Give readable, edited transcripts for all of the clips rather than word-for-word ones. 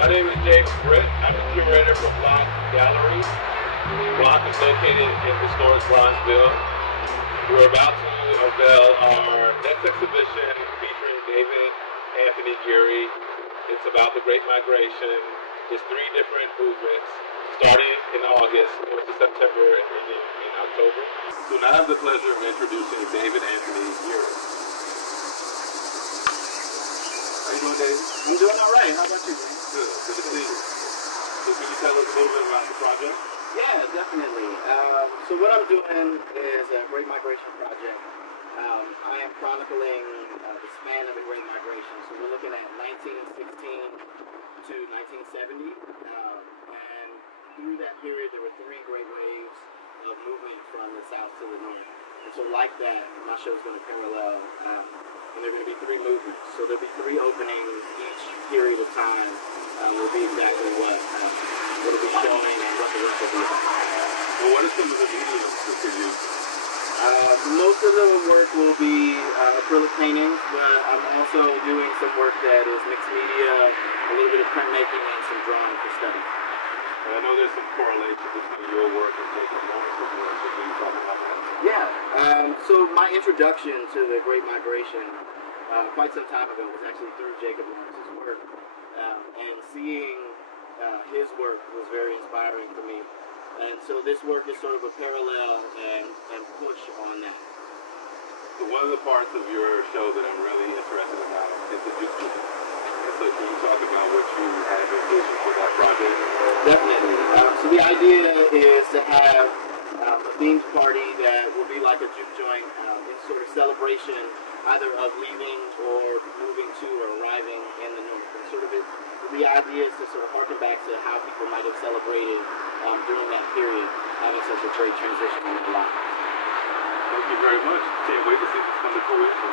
My name is James Britt. I'm the curator for Block Gallery. Block is located in historic Bronzeville. We're about to unveil our next exhibition featuring David Anthony Geary. It's about the Great Migration. It's 3 different movements, starting in August, going to September, and ending in October. So now I have the pleasure of introducing David Anthony Geary. How you doing, David? I'm doing all right. How about you? Good to see you. So can you tell us a little bit about the project? Yeah, definitely. So what I'm doing is a Great Migration project. I am chronicling the span of the Great Migration. So we're looking at 1916 to 1970. And through that period, there were 3 great waves of movement from the south to the north. And so like that, my show is going to parallel, and there are going to be 3 movements. So there'll be 3 openings. Each period of time will be exactly what it'll be showing and what the rest will be about. Well, what are some of the mediums that you're using? Most of the work will be acrylic paintings, but I'm also doing some work that is mixed media, a little bit of printmaking, and some drawing for study. I know there's some correlation between your work and Jacob Lawrence's work. So can you talk about that? Yeah. So my introduction to the Great Migration quite some time ago was actually through Jacob Lawrence's work. And seeing his work was very inspiring for me. And so this work is sort of a parallel and push on that. So one of the parts of your show that I'm really interested about is the depiction. And so can you talk about what you have in vision for that project? Definitely. So the idea is to have a themed party that will be like a juke joint in sort of celebration either of leaving or moving to or arriving in the north. And sort of the idea is to sort of harken back to how people might have celebrated during that period, having such a great transition in their life. Thank you very much. Can't wait to see this come to fruition.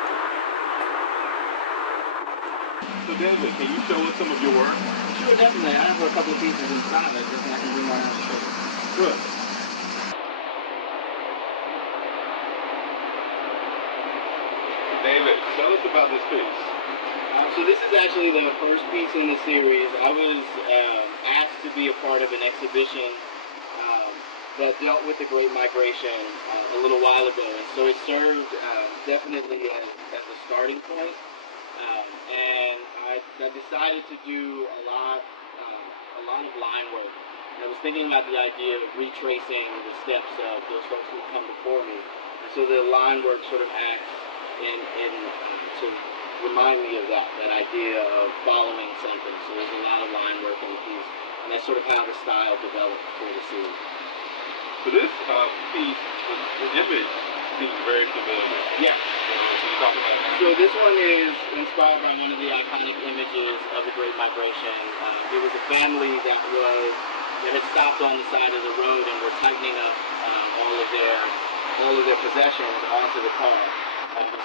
So David, can you show us some of your work? Sure, definitely. I have a couple of pieces inside that I can bring one out and show you. Good. David, tell us about this piece. So this is actually the first piece in the series. I was asked to be a part of an exhibition that dealt with the Great Migration a little while ago, and so it served definitely as a starting point. And I decided to do a lot of line work. And I was thinking about the idea of retracing the steps of those folks who come before me, and so the line work sort of acts to remind me of that idea of following something. So there's a lot of line work in the piece, and that's sort of how the style developed for the series. So this piece, the image seems very familiar. Yes. Can you talk about that? So this one is inspired by one of the iconic images of the Great Migration. It was a family that had stopped on the side of the road and were tightening up all of their possessions onto the car.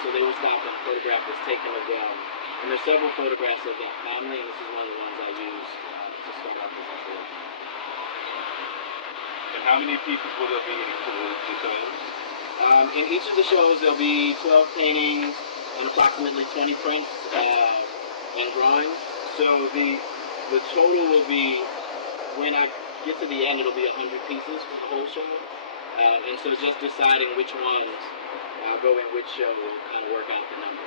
So they were stopped and a photograph was taken of them. And there's several photographs of that family, and this is one of the ones I used to start off this installation. And how many pieces will there be in each of the shows? In each of the shows, there'll be 12 paintings and approximately 20 prints and drawings. So the total will be, when I get to the end, it'll be 100 pieces for the whole show. And so just deciding which ones go in which show will kind of work out the number.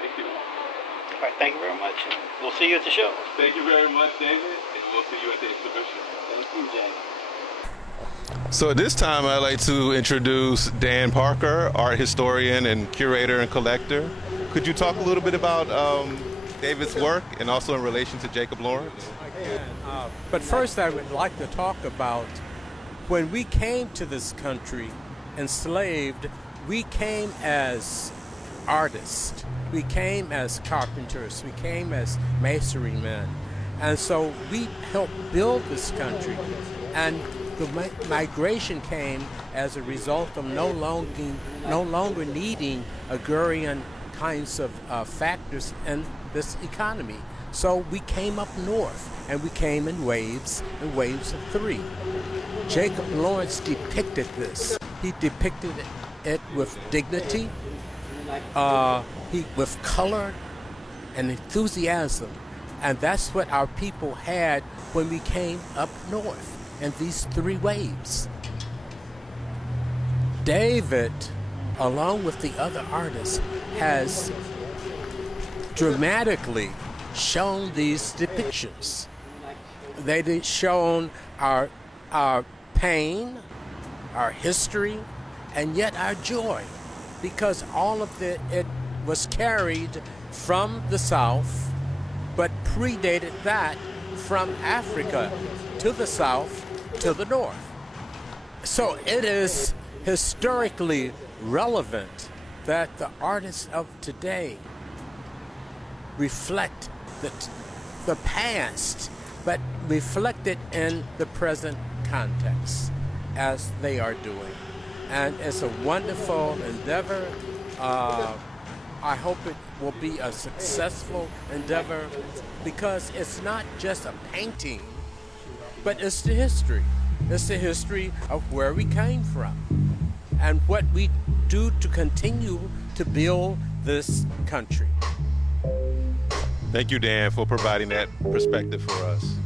Thank you. All right, thank you very much. We'll see you at the show. Thank you very much, David, and we'll see you at the exhibition. Thank you, Jay. So at this time, I'd like to introduce Dan Parker, art historian and curator and collector. Could you talk a little bit about David's work and also in relation to Jacob Lawrence? I can. But first, I would like to talk about when we came to this country enslaved, we came as artists. We came as carpenters. We came as masonry men. And so we helped build this country. And the migration came as a result of no longer needing agrarian kinds of factors in this economy. So we came up north, and we came in waves and waves of 3. Jacob Lawrence depicted this. He depicted it with dignity, with color and enthusiasm. And that's what our people had when we came up north in these 3 waves. David, along with the other artists, has dramatically shown these depictions. They've shown our pain, our history, and yet our joy, because all of it was carried from the South, but predated that from Africa to the South to the North. So it is historically relevant that the artists of today reflect the past, but reflect it in the present context as they are doing. And it's a wonderful endeavor. I hope it will be a successful endeavor, because it's not just a painting, but it's the history. It's the history of where we came from and what we do to continue to build this country. Thank you, Dan, for providing that perspective for us.